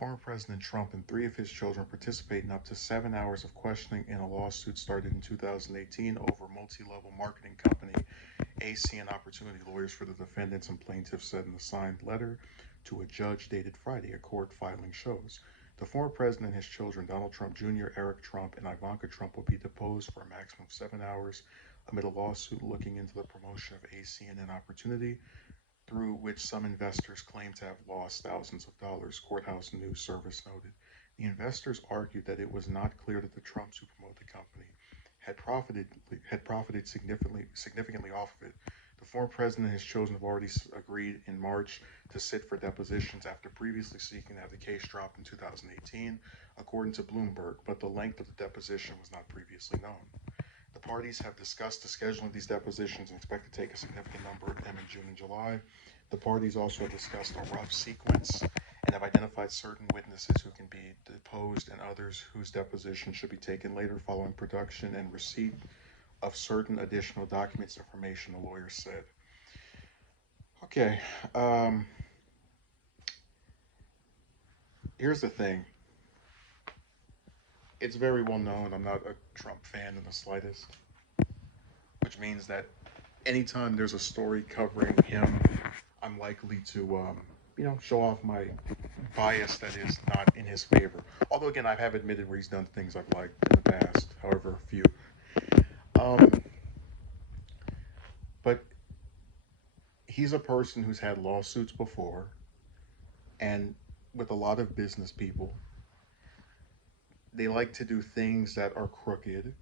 Former President Trump and three of his children participate in up to 7 hours of questioning in a lawsuit started in 2018 over multi-level marketing company ACN Opportunity. Lawyers for the defendants and plaintiffs said in a signed letter to a judge dated Friday, a court filing shows. The former president and his children, Donald Trump Jr., Eric Trump, and Ivanka Trump, will be deposed for a maximum of 7 hours amid a lawsuit looking into the promotion of ACN Opportunity, through which some investors claim to have lost thousands of dollars, Courthouse News Service noted. The investors argued that it was not clear that the Trumps who promote the company had profited significantly off of it. The former president and his children have already agreed in March to sit for depositions after previously seeking to have the case dropped in 2018, according to Bloomberg, but the length of the deposition was not previously known. The parties have discussed the scheduling of these depositions and expect to take a significant number of them in June and July. The parties also have discussed a rough sequence and have identified certain witnesses who can be deposed and others whose deposition should be taken later following production and receipt of certain additional documents and information, the lawyer said. Okay, um, here's the thing. It's very well known I'm not a Trump fan in the slightest, which means that anytime there's a story covering him, I'm likely to, show off my bias that is not in his favor. Although, again, I have admitted where he's done things I've liked in the past, however few. Um, but he's a person who's had lawsuits before, and with a lot of business people, they like to do things that are crooked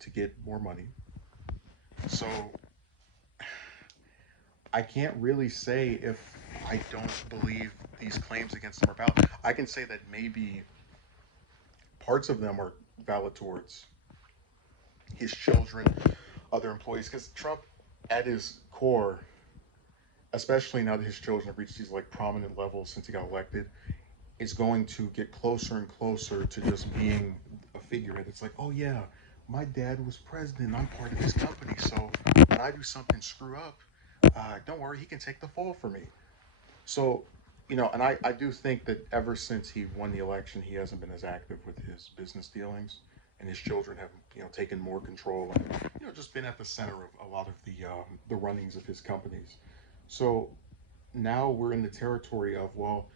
to get more money. So I can't really say if I don't believe these claims against him are valid. I can say that maybe parts of them are valid towards his children, other employees, because Trump, at his core, especially now that his children have reached these like prominent levels since he got elected, is going to get closer and closer to just being a figurehead. It's like, oh yeah, my dad was president. I'm part of his company, so when I do something screw up, don't worry, he can take the fall for me. So, and I do think that ever since he won the election, he hasn't been as active with his business dealings, and his children have, taken more control and, just been at the center of a lot of the runnings of his companies. So now we're in the territory of, well,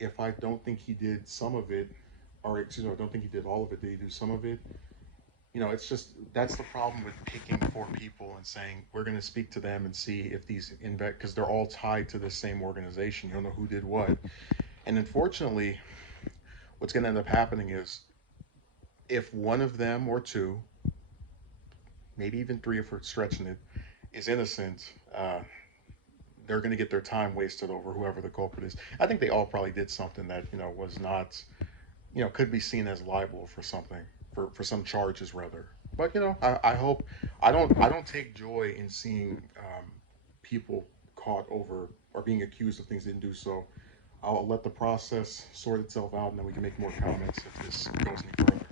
if I don't think he did some of it, or excuse me, I don't think he did all of it, did he do some of it? It's just that's the problem with picking four people and saying we're going to speak to them and see if these invest because they're all tied to the same organization. You don't know who did what, and unfortunately, what's going to end up happening is if one of them or two, maybe even three, if we're stretching it, is innocent, they're going to get their time wasted over whoever the culprit is. I think they all probably did something that was not could be seen as liable for something, for some charges rather. But I hope I don't take joy in seeing people caught over or being accused of things they didn't do. So I'll let the process sort itself out, and then we can make more comments if this goes any further.